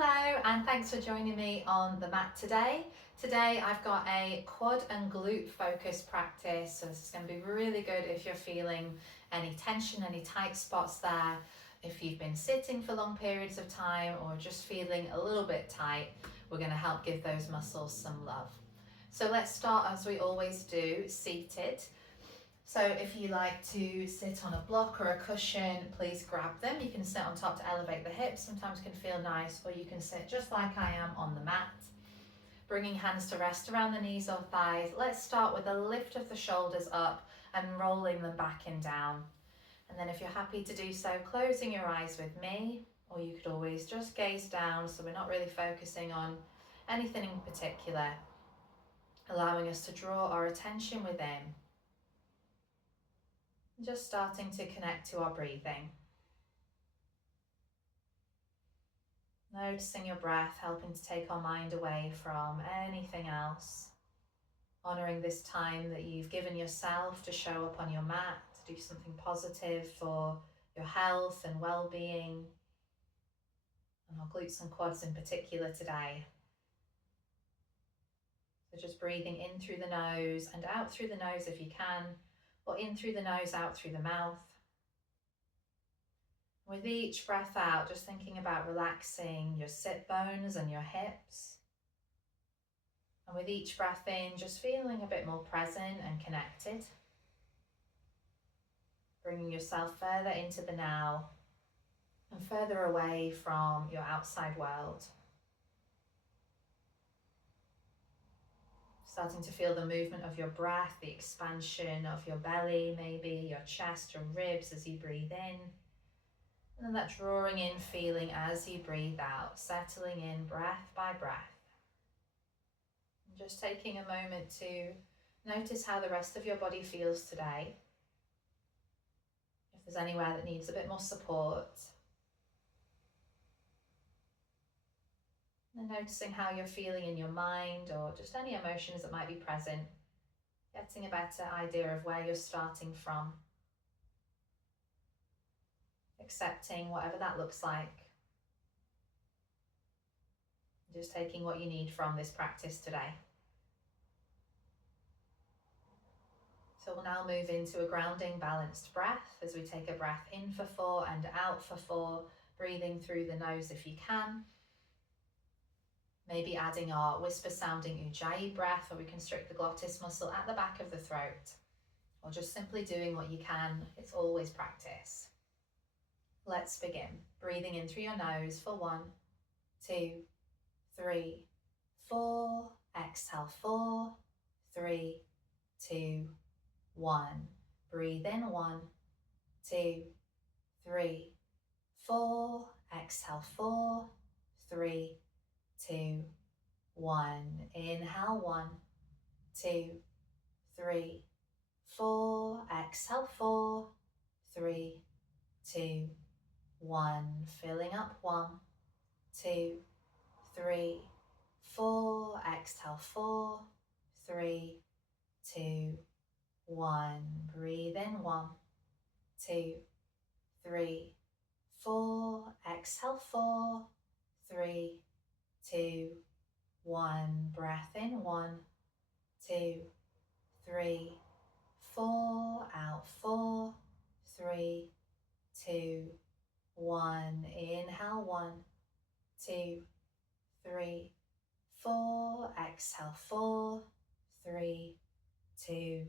Hello and thanks for joining me on the mat today. Today I've got a quad and glute focused practice, so this is going to be really good if you're feeling any tension, any tight spots there, if you've been sitting for long periods of time or just feeling a little bit tight. We're going to help give those muscles some love. So let's start as we always do, seated. So if you like to sit on a block or a cushion, please grab them. You can sit on top to elevate the hips, sometimes can feel nice, or you can sit just like I am on the mat. Bringing hands to rest around the knees or thighs. Let's start with a lift of the shoulders up and rolling them back and down. And then if you're happy to do so, closing your eyes with me, or you could always just gaze down so we're not really focusing on anything in particular, allowing us to draw our attention within. Just starting to connect to our breathing. Noticing your breath, helping to take our mind away from anything else. Honouring this time that you've given yourself to show up on your mat, to do something positive for your health and well-being, and our glutes and quads in particular today. So just breathing in through the nose and out through the nose if you can, or in through the nose, out through the mouth. With each breath out, just thinking about relaxing your sit bones and your hips. And with each breath in, just feeling a bit more present and connected. Bringing yourself further into the now and further away from your outside world. Starting to feel the movement of your breath, the expansion of your belly, maybe your chest, your ribs as you breathe in. And then that drawing in feeling as you breathe out, settling in breath by breath. And just taking a moment to notice how the rest of your body feels today. If there's anywhere that needs a bit more support. And noticing how you're feeling in your mind or just any emotions that might be present. Getting a better idea of where you're starting from. Accepting whatever that looks like. Just taking what you need from this practice today. So we'll now move into a grounding, balanced breath as we take a breath in for 4 and out for 4, breathing through the nose if you can. Maybe adding our whisper sounding ujjayi breath, where we constrict the glottis muscle at the back of the throat, or just simply doing what you can. It's always practice. Let's begin. Breathing in through your nose for 1, 2, 3, 4. Exhale, 4, 3, 2, 1. Breathe in, 1, 2, 3, 4. Exhale, 4, 3, 2, 1. Inhale, 1, 2, 3, 4. Exhale, 4, 3, 2, 1. Filling up, 1, 2, 3, 4. Exhale, 4, 3, 2, 1. Breathe in, 1, 2, 3, 4. Exhale, 4, 3, 2, 1. Breath in, 1, 2, 3, 4. Out, 4, 3, 2, 1. Inhale, 1, 2, 3, 4. Exhale, 4, 3, 2,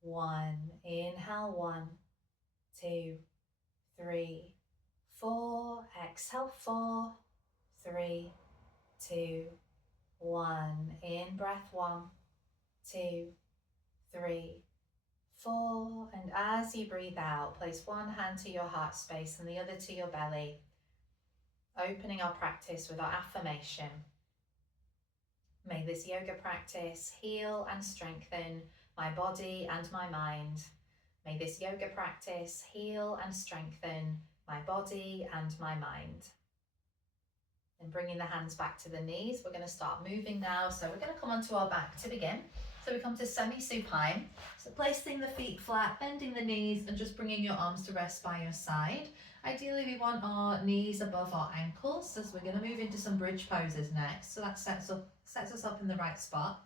1. Inhale, 1, 2, 3, 4. Exhale, 4, 3, 2, 1. In breath, 1, 2, 3, 4. And as you breathe out, place one hand to your heart space and the other to your belly, opening our practice with our affirmation. May this yoga practice heal and strengthen my body and my mind. May this yoga practice heal and strengthen my body and my mind. And bringing the hands back to the knees, we're going to start moving now. So we're going to come onto our back to begin. So we come to semi-supine. So placing the feet flat, bending the knees and just bringing your arms to rest by your side. Ideally we want our knees above our ankles as we're going to move into some bridge poses next. So that sets us up in the right spot.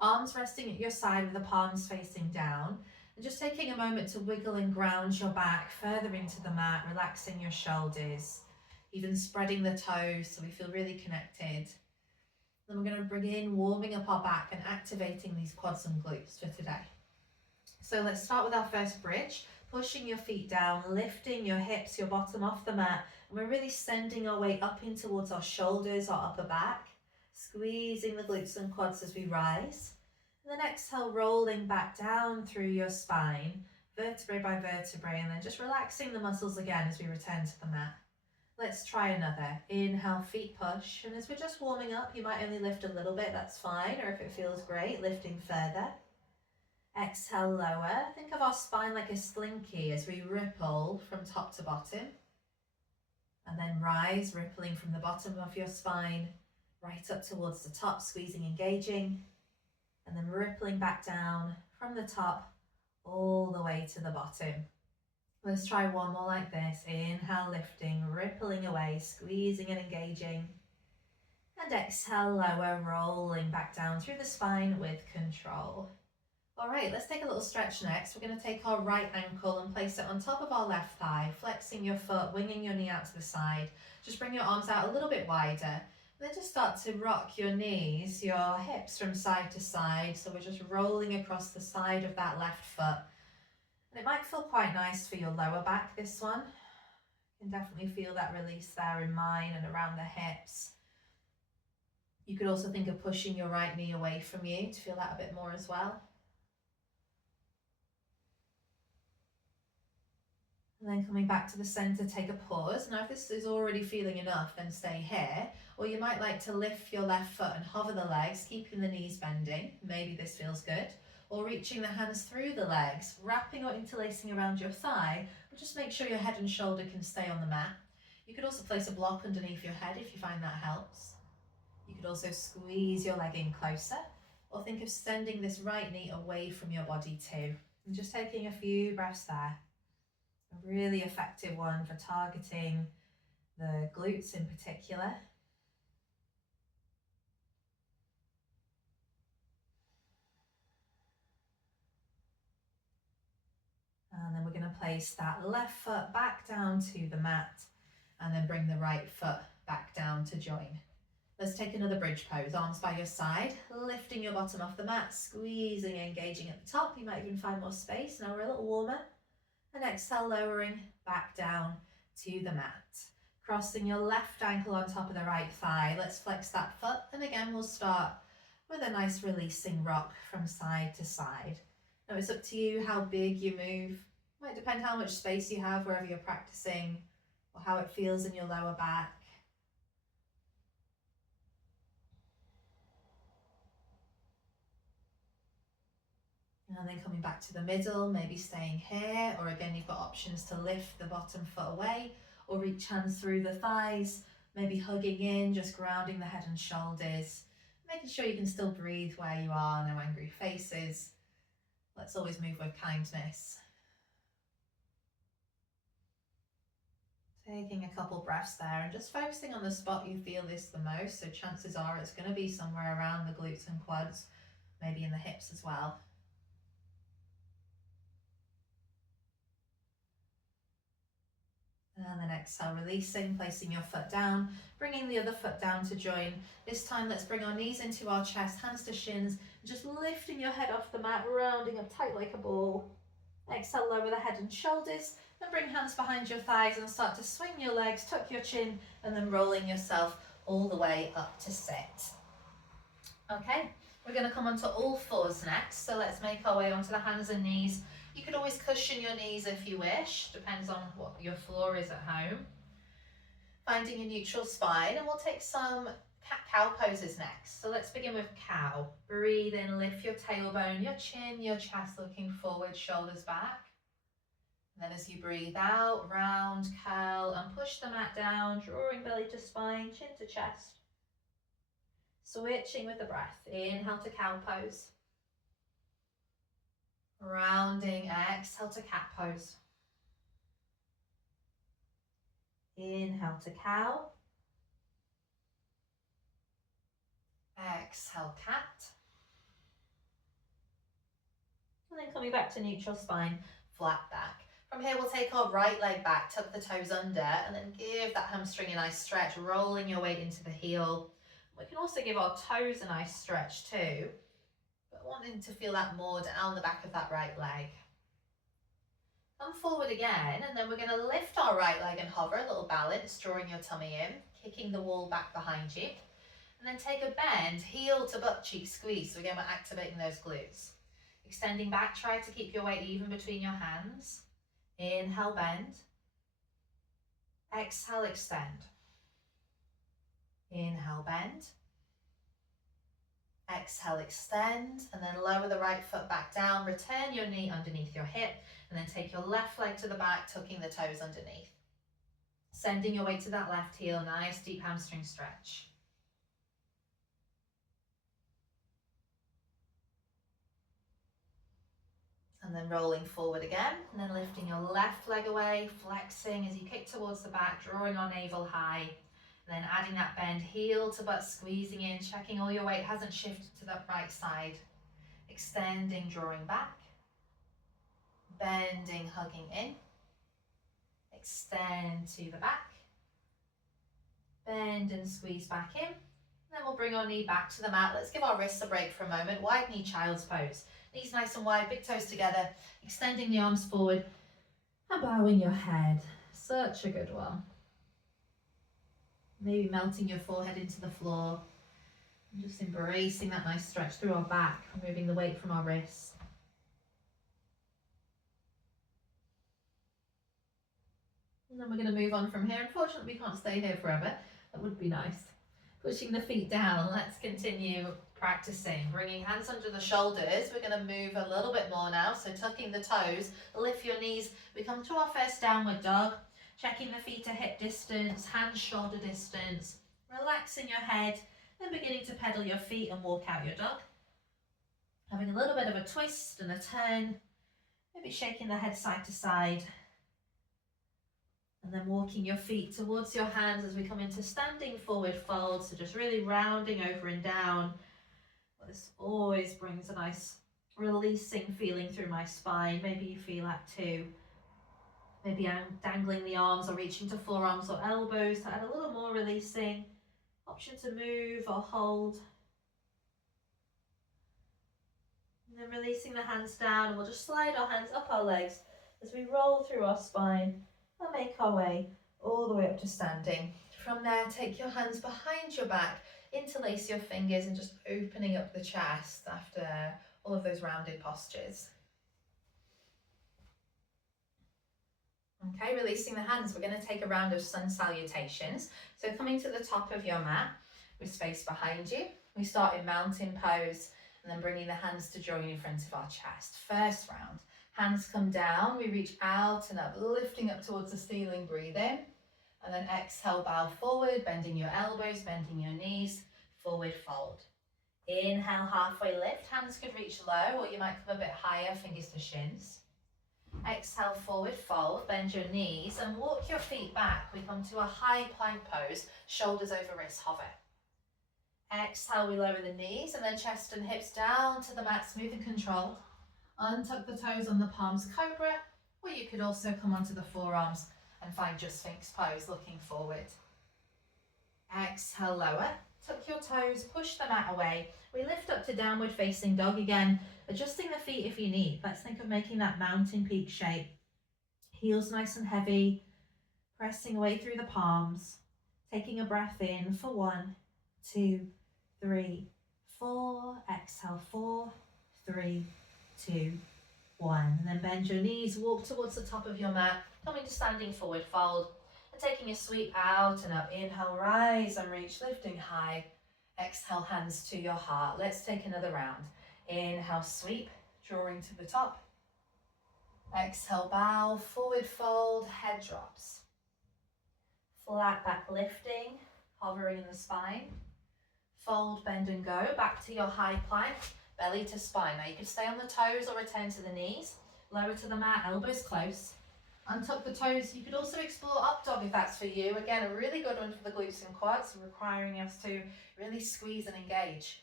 Arms resting at your side with the palms facing down. And just taking a moment to wiggle and ground your back further into the mat, relaxing your shoulders, even spreading the toes so we feel really connected. Then we're going to bring in warming up our back and activating these quads and glutes for today. So let's start with our first bridge, pushing your feet down, lifting your hips, your bottom off the mat, and we're really sending our weight up in towards our shoulders, our upper back, squeezing the glutes and quads as we rise. And then exhale, rolling back down through your spine, vertebrae by vertebrae, and then just relaxing the muscles again as we return to the mat. Let's try another. Inhale, feet push, and as we're just warming up, you might only lift a little bit, that's fine, or if it feels great, lifting further. Exhale, lower. Think of our spine like a slinky as we ripple from top to bottom. And then rise, rippling from the bottom of your spine, right up towards the top, squeezing, engaging. And then rippling back down from the top all the way to the bottom. Let's try one more like this. Inhale, lifting, rippling away, squeezing and engaging. And exhale, lower, rolling back down through the spine with control. All right, let's take a little stretch next. We're going to take our right ankle and place it on top of our left thigh, flexing your foot, winging your knee out to the side. Just bring your arms out a little bit wider. Then just start to rock your knees, your hips from side to side. So we're just rolling across the side of that left foot. And it might feel quite nice for your lower back, this one. You can definitely feel that release there in mine and around the hips. You could also think of pushing your right knee away from you to feel that a bit more as well. And then coming back to the center, take a pause. Now if this is already feeling enough, then stay here. Or you might like to lift your left foot and hover the legs, keeping the knees bending. Maybe this feels good. Or reaching the hands through the legs, wrapping or interlacing around your thigh, but just make sure your head and shoulder can stay on the mat. You could also place a block underneath your head if you find that helps. You could also squeeze your leg in closer, or think of sending this right knee away from your body too. And just taking a few breaths there. A really effective one for targeting the glutes in particular. And then we're going to place that left foot back down to the mat and then bring the right foot back down to join. Let's take another bridge pose, arms by your side, lifting your bottom off the mat, squeezing, engaging at the top. You might even find more space. Now we're a little warmer. And exhale, lowering back down to the mat. Crossing your left ankle on top of the right thigh. Let's flex that foot. And again, we'll start with a nice releasing rock from side to side. Now it's up to you how big you move. Might depend how much space you have wherever you're practicing or how it feels in your lower back. And then coming back to the middle, maybe staying here, or again, you've got options to lift the bottom foot away or reach hands through the thighs, maybe hugging in, just grounding the head and shoulders, making sure you can still breathe where you are, no angry faces. Let's always move with kindness. Taking a couple breaths there and just focusing on the spot you feel this the most. So chances are it's going to be somewhere around the glutes and quads, maybe in the hips as well. And then exhale, releasing, placing your foot down, bringing the other foot down to join. This time, let's bring our knees into our chest, hands to shins, just lifting your head off the mat, rounding up tight like a ball. Exhale, lower the head and shoulders, then bring hands behind your thighs and start to swing your legs, tuck your chin, and then rolling yourself all the way up to sit. Okay, we're going to come onto all fours next. So let's make our way onto the hands and knees. You could always cushion your knees if you wish, depends on what your floor is at home. Finding a neutral spine, and we'll take some cat-cow poses next. So let's begin with cow. Breathe in, lift your tailbone, your chin, your chest looking forward, shoulders back. And then as you breathe out, round, curl, and push the mat down, drawing belly to spine, chin to chest. Switching with the breath. Inhale to cow pose. Rounding, exhale to cat pose. Inhale to cow. Exhale, cat. And then coming back to neutral spine, flat back. From here, we'll take our right leg back, tuck the toes under, and then give that hamstring a nice stretch, rolling your weight into the heel. We can also give our toes a nice stretch too, but wanting to feel that more down the back of that right leg. Come forward again, and then we're going to lift our right leg and hover, a little balance, drawing your tummy in, kicking the wall back behind you. And then take a bend, heel to butt cheek squeeze. So again, we're activating those glutes. Extending back, try to keep your weight even between your hands. Inhale, bend. Exhale, extend. Inhale, bend. Exhale, extend, and then lower the right foot back down. Return your knee underneath your hip, and then take your left leg to the back, tucking the toes underneath. Sending your weight to that left heel, nice deep hamstring stretch. And then rolling forward again, and then lifting your left leg away, flexing as you kick towards the back, drawing our navel high. And then adding that bend, heel to butt, squeezing in, checking all your weight hasn't shifted to that right side. Extending, drawing back. Bending, hugging in. Extend to the back. Bend and squeeze back in. And then we'll bring our knee back to the mat. Let's give our wrists a break for a moment. Wide knee, child's pose. Knees nice and wide, big toes together. Extending the arms forward and bowing your head. Such a good one. Maybe melting your forehead into the floor. And just embracing that nice stretch through our back, removing the weight from our wrists. And then we're going to move on from here. Unfortunately, we can't stay here forever. That would be nice. Pushing the feet down, let's continue practicing. Bringing hands under the shoulders. We're going to move a little bit more now. So tucking the toes, lift your knees. We come to our first downward dog. Checking the feet to hip distance, hands shoulder distance. Relaxing your head, then beginning to pedal your feet and walk out your dog. Having a little bit of a twist and a turn. Maybe shaking the head side to side. And then walking your feet towards your hands as we come into standing forward fold. So just really rounding over and down. This always brings a nice releasing feeling through my spine. Maybe you feel that too. Maybe I'm dangling the arms or reaching to forearms or elbows to add a little more releasing. Option to move or hold. And then releasing the hands down, and we'll just slide our hands up our legs as we roll through our spine and make our way all the way up to standing. From there, take your hands behind your back, interlace your fingers and just opening up the chest after all of those rounded postures. Okay, releasing the hands, we're going to take a round of sun salutations. So coming to the top of your mat with space behind you, we start in mountain pose and then bringing the hands to join in front of our chest. First round, hands come down, we reach out and up, lifting up towards the ceiling, breathe in. And then exhale, bow forward, bending your elbows, bending your knees, forward fold. Inhale, halfway lift, hands could reach low or you might come a bit higher, fingers to shins. Exhale, forward fold, bend your knees and walk your feet back. We come to a high plank pose, shoulders over wrists, hover. Exhale, we lower the knees and then chest and hips down to the mat, smooth and controlled. Untuck the toes on the palms, cobra, or you could also come onto the forearms and find your Sphinx pose, looking forward. Exhale, lower, tuck your toes, push the mat away. We lift up to downward facing dog again, adjusting the feet if you need. Let's think of making that mountain peak shape. Heels nice and heavy, pressing away through the palms. Taking a breath in for 1, 2, 3, 4. Exhale, 4, 3, 2, 1. And then bend your knees, walk towards the top of your mat, coming to standing forward fold. And taking a sweep out and up. Inhale, rise and reach, lifting high. Exhale, hands to your heart. Let's take another round. Inhale, sweep, drawing to the top. Exhale, bow, forward fold, head drops. Flat back lifting, hovering in the spine. Fold, bend and go, back to your high plank. belly to spine. Now you can stay on the toes or return to the knees, lower to the mat, elbows close. Untuck the toes. You could also explore up dog if that's for you. Again, a really good one for the glutes and quads, requiring us to really squeeze and engage.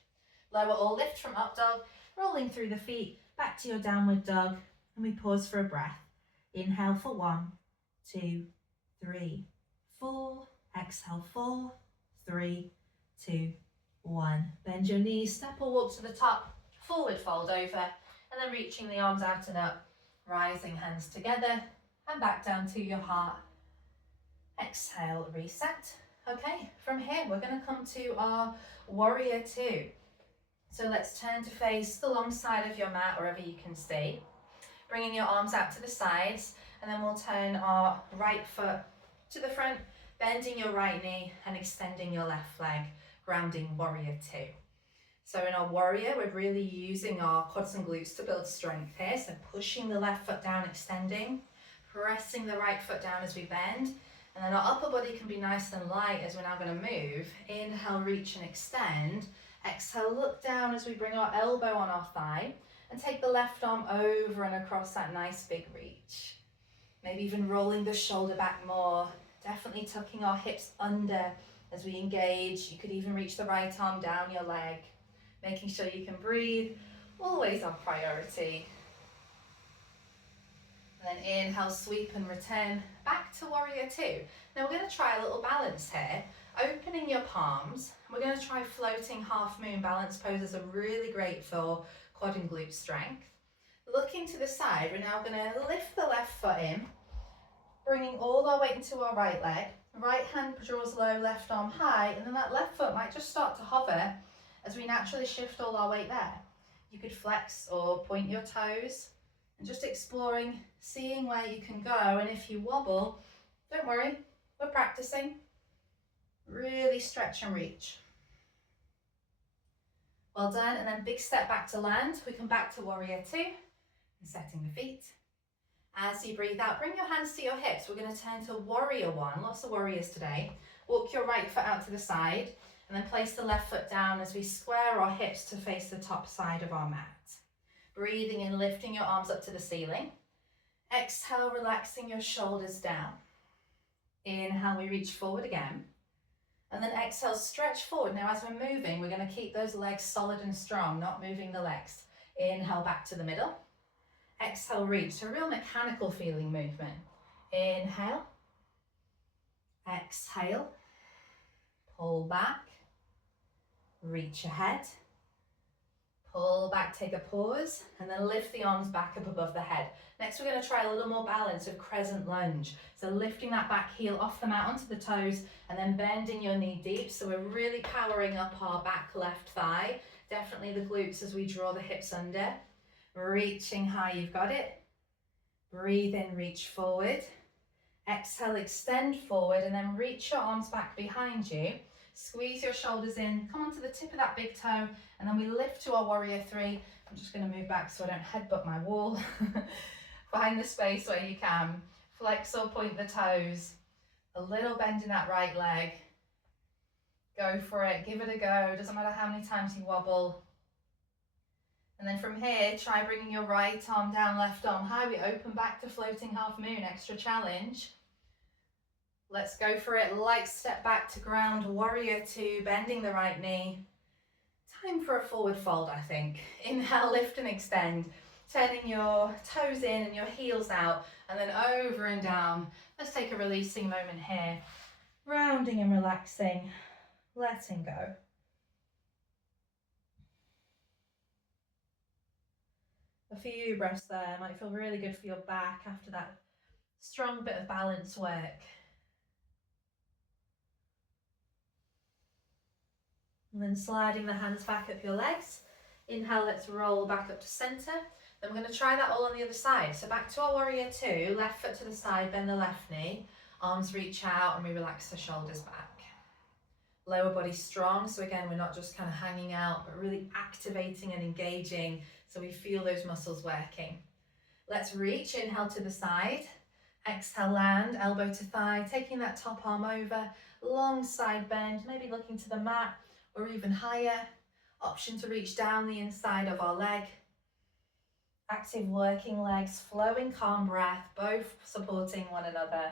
Lower or lift from up dog, rolling through the feet, back to your downward dog, and we pause for a breath. Inhale for 1, 2, 3, 4. Exhale, 4, 3, 2, 1. Bend your knees, step or walk to the top, forward fold over, and then reaching the arms out and up, rising hands together, and back down to your heart. Exhale, reset. Okay, from here we're going to come to our warrior 2. So let's turn to face the long side of your mat, wherever you can stay. Bringing your arms out to the sides, and then we'll turn our right foot to the front, bending your right knee and extending your left leg, grounding warrior 2. So in our warrior, we're really using our quads and glutes to build strength here. So pushing the left foot down, extending, pressing the right foot down as we bend, and then our upper body can be nice and light as we're now going to move. Inhale, reach and extend. Exhale, look down as we bring our elbow on our thigh and take the left arm over and across that nice big reach. Maybe even rolling the shoulder back more, definitely tucking our hips under as we engage. You could even reach the right arm down your leg, making sure you can breathe, always our priority. And then inhale, sweep and return back to warrior 2. Now we're going to try a little balance here, opening your palms. We're going to try floating half moon. Balance poses are really great for quad and glute strength. Looking to the side, we're now going to lift the left foot in, bringing all our weight into our right leg. Right hand draws low, left arm high, and then that left foot might just start to hover as we naturally shift all our weight there. You could flex or point your toes and just exploring, seeing where you can go. And if you wobble, don't worry, we're practicing. Really stretch and reach. Well done, and then big step back to land. We come back to warrior 2 and setting the feet. As you breathe out, bring your hands to your hips. We're going to turn to warrior 1, lots of warriors today. Walk your right foot out to the side and then place the left foot down as we square our hips to face the top side of our mat. Breathing in, lifting your arms up to the ceiling. Exhale, relaxing your shoulders down. Inhale, we reach forward again. And then exhale, stretch forward. Now as we're moving, we're going to keep those legs solid and strong, not moving the legs. Inhale, back to the middle. Exhale, reach. So a real mechanical feeling movement. Inhale. Exhale. Pull back. Reach ahead. Pull back, take a pause, and then lift the arms back up above the head. Next, we're going to try a little more balance of crescent lunge. So lifting that back heel off the mat onto the toes and then bending your knee deep. So we're really powering up our back left thigh. Definitely the glutes as we draw the hips under. Reaching high, you've got it. Breathe in, reach forward. Exhale, extend forward and then reach your arms back behind you. Squeeze your shoulders in, come onto the tip of that big toe, and then we lift to our warrior 3. I'm just going to move back so I don't headbutt my wall. Find the space where you can. Flex or point the toes. A little bend in that right leg. Go for it, give it a go. Doesn't matter how many times you wobble. And then from here, try bringing your right arm down, left arm high. We open back to floating half moon, extra challenge. Let's go for it. Light step back to ground, warrior 2, bending the right knee. Time for a forward fold, I think. Inhale, lift and extend. Turning your toes in and your heels out, and then over and down. Let's take a releasing moment here. Rounding and relaxing, letting go. A few breaths there. Might feel really good for your back after that strong bit of balance work. And then sliding the hands back up your legs. Inhale, let's roll back up to center. Then we're going to try that all on the other side. So back to our warrior 2, left foot to the side, bend the left knee. Arms reach out and we relax the shoulders back. Lower body strong. So again, we're not just kind of hanging out, but really activating and engaging. So we feel those muscles working. Let's reach, inhale to the side. Exhale, land, elbow to thigh, taking that top arm over. Long side bend, maybe looking to the mat or even higher. Option to reach down the inside of our leg. Active working legs, flowing calm breath, both supporting one another.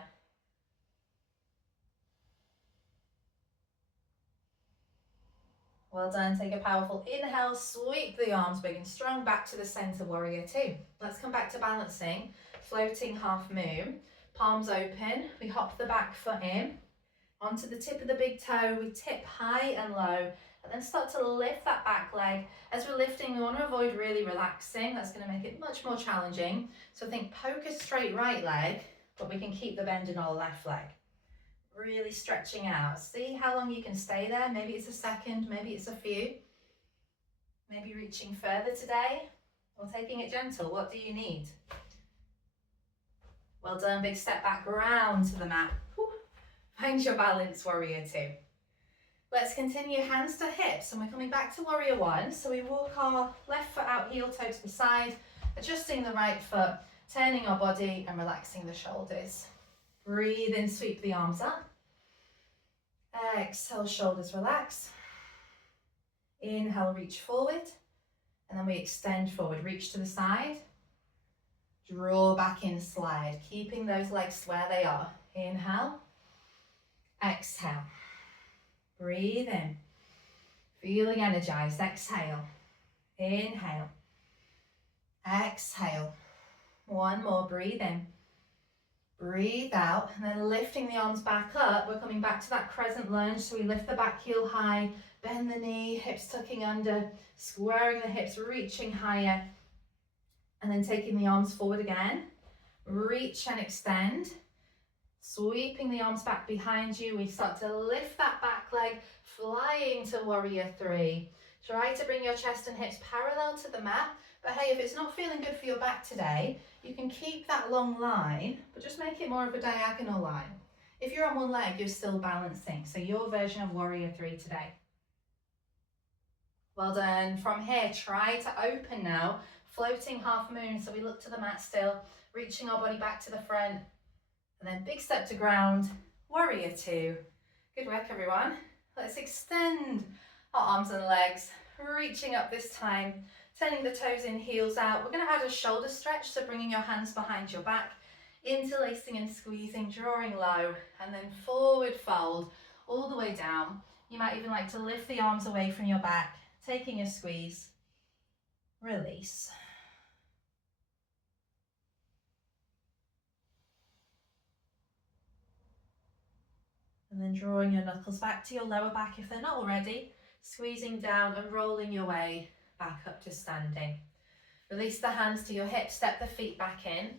Well done. Take a powerful inhale, sweep the arms big and strong back to the center, warrior two. Let's come back to balancing, floating half moon, palms open. We hop the back foot in, onto the tip of the big toe. We tip high and low, and then start to lift that back leg. As we're lifting, we want to avoid really relaxing. That's going to make it much more challenging. So think poke a straight right leg, but we can keep the bend in our left leg. Really stretching out. See how long you can stay there. Maybe it's a second, maybe it's a few. Maybe reaching further today or taking it gentle. What do you need? Well done. Big step back round to the mat. Whew. Find your balance, warrior two. Let's continue hands to hips, and we're coming back to warrior one. So we walk our left foot out, heel toe to the side, adjusting the right foot, turning our body and relaxing the shoulders. Breathe in, sweep the arms up. Exhale, shoulders relax. Inhale, reach forward. And then we extend forward, reach to the side. Draw back in, slide, keeping those legs where they are. Inhale. Exhale. Breathe in. Feeling energized. Exhale. Inhale. Exhale. One more, breathe in. Breathe out, and then lifting the arms back up. We're coming back to that crescent lunge. So we lift the back heel high, bend the knee, hips tucking under, squaring the hips, reaching higher, and then taking the arms forward again. Reach and extend. Sweeping the arms back behind you. We start to lift that back leg, flying to warrior three. Try to bring your chest and hips parallel to the mat. But hey, if it's not feeling good for your back today, you can keep that long line, but just make it more of a diagonal line. If you're on one leg, you're still balancing. So your version of warrior three today. Well done. From here, try to open now, floating half moon. So we look to the mat still, reaching our body back to the front, and then big step to ground, warrior two. Good work, everyone. Let's extend our arms and legs, reaching up this time, turning the toes in, heels out. We're going to add a shoulder stretch, so bringing your hands behind your back, interlacing and squeezing, drawing low, and then forward fold all the way down. You might even like to lift the arms away from your back, taking a squeeze, release. And then drawing your knuckles back to your lower back if they're not already, squeezing down and rolling your way back up to standing. Release the hands to your hips, step the feet back in.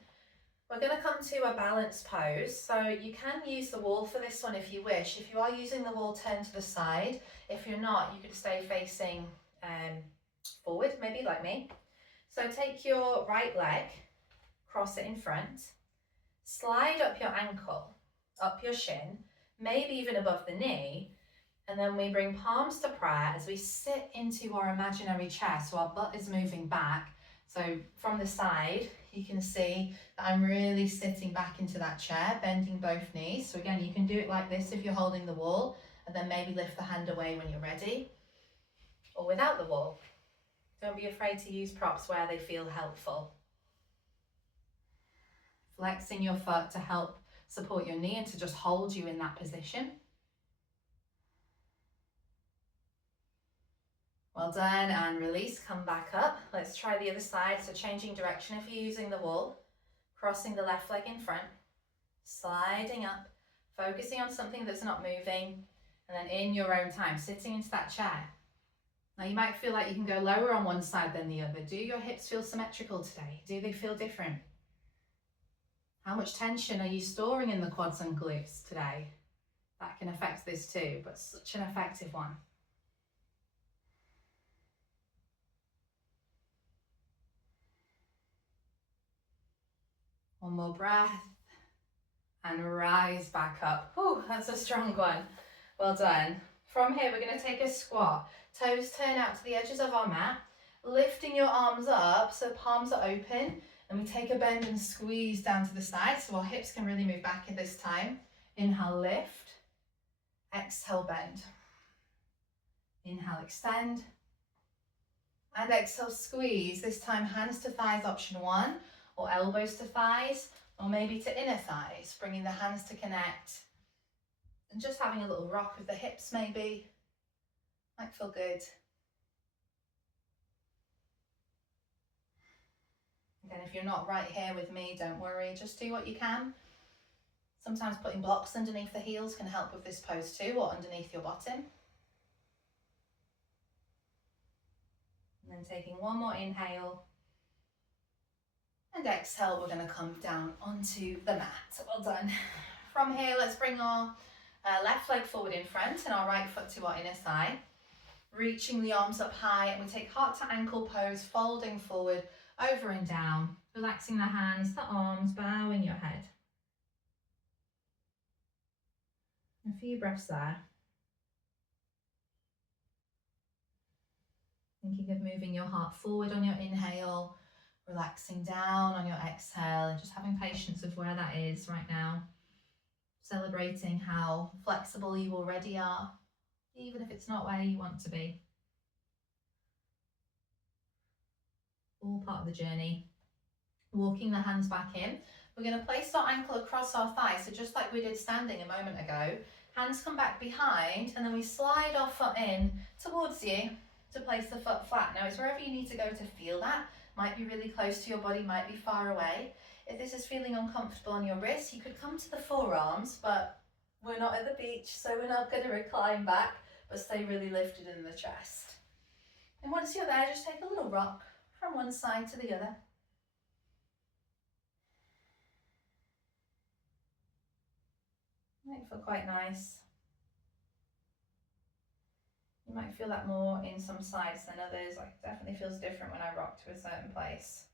We're going to come to a balanced pose. So you can use the wall for this one if you wish. If you are using the wall, turn to the side. If you're not, you could stay facing forward, maybe like me. So take your right leg, cross it in front, slide up your ankle, up your shin, maybe even above the knee, and then we bring palms to prayer as we sit into our imaginary chair. So our butt is moving back. So from the side, you can see that I'm really sitting back into that chair, bending both knees. So again, you can do it like this if you're holding the wall, and then maybe lift the hand away when you're ready, or without the wall. Don't be afraid to use props where they feel helpful. Flexing your foot to help support your knee and to just hold you in that position. Well done, and release, come back up. Let's try the other side. So changing direction if you're using the wall, crossing the left leg in front, sliding up, focusing on something that's not moving, and then in your own time, sitting into that chair. Now you might feel like you can go lower on one side than the other. Do your hips feel symmetrical today? Do they feel different? How much tension are you storing in the quads and glutes today? That can affect this too, but such an effective one. One more breath and rise back up. Whew, that's a strong one. Well done. From here, we're going to take a squat. Toes turn out to the edges of our mat, lifting your arms up so palms are open, and we take a bend and squeeze down to the side so our hips can really move back at this time. Inhale, lift. Exhale, bend. Inhale, extend. And exhale, squeeze. This time hands to thighs, option 1, or elbows to thighs, or maybe to inner thighs, bringing the hands to connect. And just having a little rock of the hips maybe, might feel good. Again, if you're not right here with me, don't worry, just do what you can. Sometimes putting blocks underneath the heels can help with this pose too, or underneath your bottom. And then taking one more inhale. And exhale, we're going to come down onto the mat. Well done. From here, let's bring our left leg forward in front and our right foot to our inner thigh. Reaching the arms up high, and we take heart to ankle pose, folding forward, over and down, relaxing the hands, the arms, bowing your head. A few breaths there. Thinking of moving your heart forward on your inhale, relaxing down on your exhale, and just having patience with where that is right now. Celebrating how flexible you already are, even if it's not where you want to be. All part of the journey. Walking the hands back in. We're going to place our ankle across our thigh, so just like we did standing a moment ago. Hands come back behind, and then we slide our foot in towards you to place the foot flat. Now it's wherever you need to go to feel that. Might be really close to your body, might be far away. If this is feeling uncomfortable on your wrists, you could come to the forearms, but we're not at the beach, so we're not going to recline back, but stay really lifted in the chest. And once you're there, just take a little rock from one side to the other. Might feel quite nice. You might feel that more in some sides than others. Like, it definitely feels different when I rock to a certain place.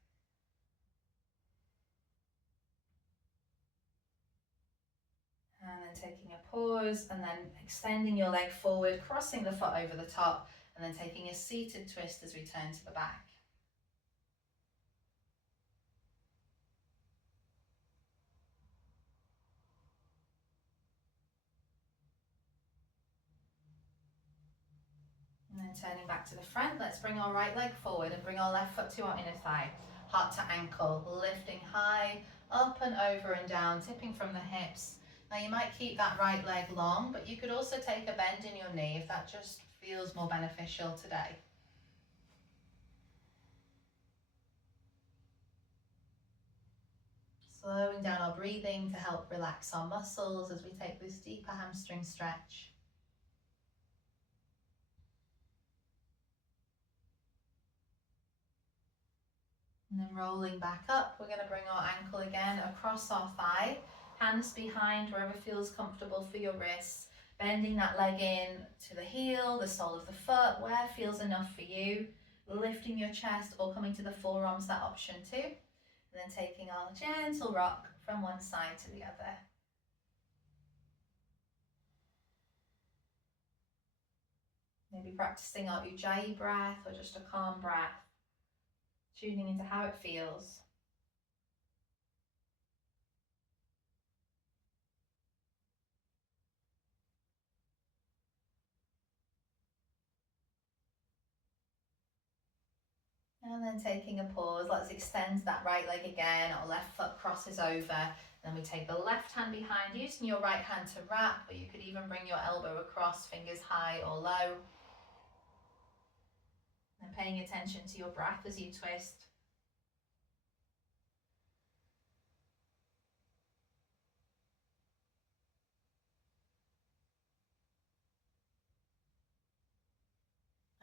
And then taking a pause, and then extending your leg forward, crossing the foot over the top, and then taking a seated twist as we turn to the back. And then turning back to the front, let's bring our right leg forward and bring our left foot to our inner thigh. Heart to ankle, lifting high, up and over and down, tipping from the hips. Now you might keep that right leg long, but you could also take a bend in your knee if that just feels more beneficial today. Slowing down our breathing to help relax our muscles as we take this deeper hamstring stretch. And then rolling back up, we're going to bring our ankle again across our thigh, hands behind wherever feels comfortable for your wrists, bending that leg in to the heel, the sole of the foot, where feels enough for you, lifting your chest or coming to the forearms, that option too, and then taking our gentle rock from one side to the other. Maybe practicing our Ujjayi breath or just a calm breath, tuning into how it feels. And then taking a pause, let's extend that right leg again. Our left foot crosses over. Then we take the left hand behind, using your right hand to wrap, or you could even bring your elbow across, fingers high or low. And paying attention to your breath as you twist.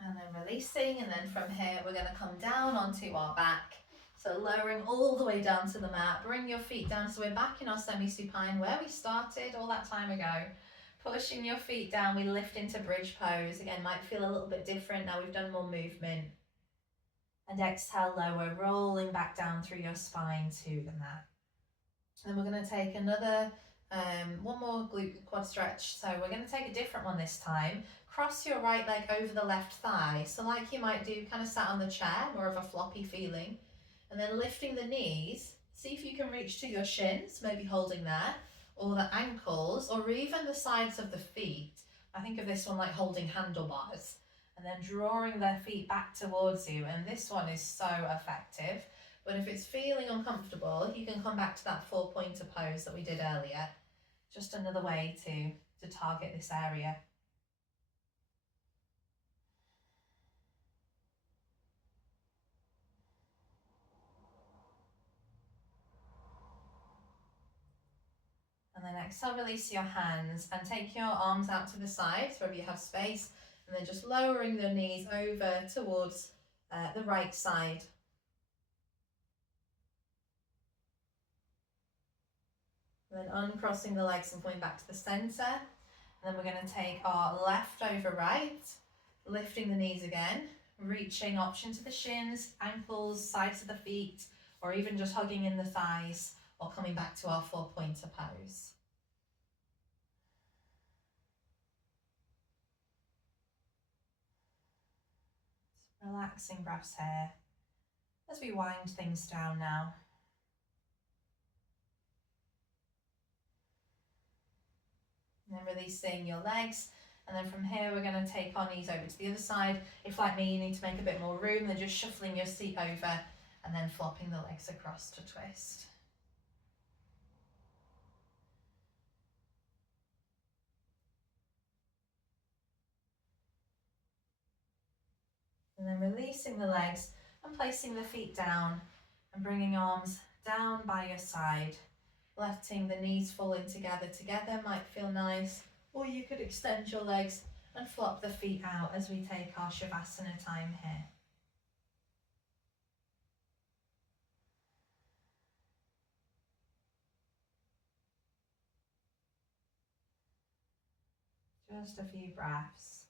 And then releasing, and then from here we're going to come down onto our back. So lowering all the way down to the mat, bring your feet down so we're back in our semi-supine where we started all that time ago. Pushing your feet down, we lift into bridge pose. Again, might feel a little bit different now we've done more movement. And exhale, lower, rolling back down through your spine to the mat. Then we're going to take another, one more glute quad stretch. So we're going to take a different one this time. Cross your right leg over the left thigh. So like you might do, kind of sat on the chair, more of a floppy feeling. And then lifting the knees. See if you can reach to your shins, maybe holding there, or the ankles, or even the sides of the feet. I think of this one like holding handlebars. and then drawing their feet back towards you. And this one is so effective. But if it's feeling uncomfortable, you can come back to that 4-pointer pose that we did earlier. Just another way to target this area. And then exhale, release your hands and take your arms out to the side, wherever you have space, and then just lowering the knees over towards the right side. And then uncrossing the legs and coming back to the center. And then we're going to take our left over right, lifting the knees again, reaching option to the shins, ankles, sides of the feet, or even just hugging in the thighs, or coming back to our 4-pointer pose. Relaxing breaths here as we wind things down now. And then releasing your legs. And then from here, we're going to take our knees over to the other side. If, like me, you need to make a bit more room, then just shuffling your seat over and then flopping the legs across to twist. And then releasing the legs and placing the feet down and bringing arms down by your side. Letting the knees fall in together might feel nice, or you could extend your legs and flop the feet out as we take our Shavasana time here. Just a few breaths.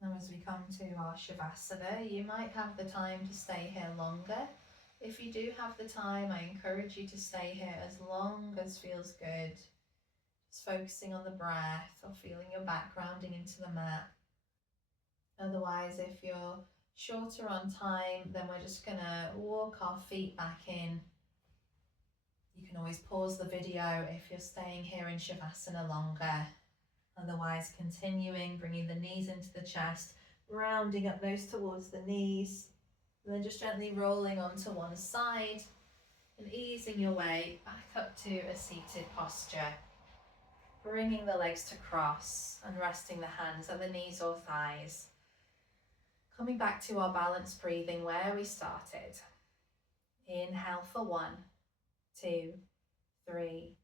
Now as we come to our Shavasana, you might have the time to stay here longer. If you do have the time, I encourage you to stay here as long as feels good. Just focusing on the breath or feeling your back grounding into the mat. Otherwise, if you're shorter on time, then we're just gonna walk our feet back in. You can always pause the video if you're staying here in Shavasana longer. Otherwise, continuing, bringing the knees into the chest, rounding up those towards the knees, and then just gently rolling onto one side and easing your way back up to a seated posture. Bringing the legs to cross and resting the hands at the knees or thighs. Coming back to our balanced breathing where we started. Inhale for 1, 2, 3,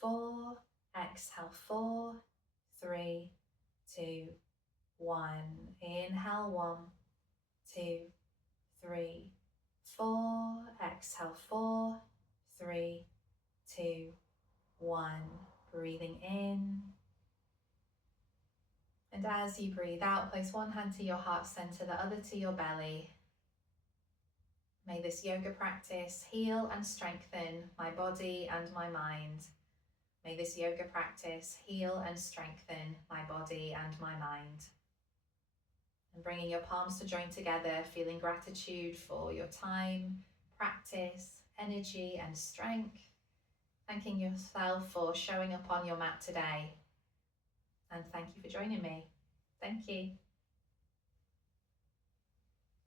4. Exhale 4, 3, 2, 1. Inhale 1, 2, 3, 4. Exhale 4, 3, 2, 1. Breathing in. And as you breathe out, place one hand to your heart center, the other to your belly. May this yoga practice heal and strengthen my body and my mind. May this yoga practice heal and strengthen my body and my mind. And bringing your palms to join together, feeling gratitude for your time, practice, energy and strength. Thanking yourself for showing up on your mat today. And thank you for joining me. Thank you.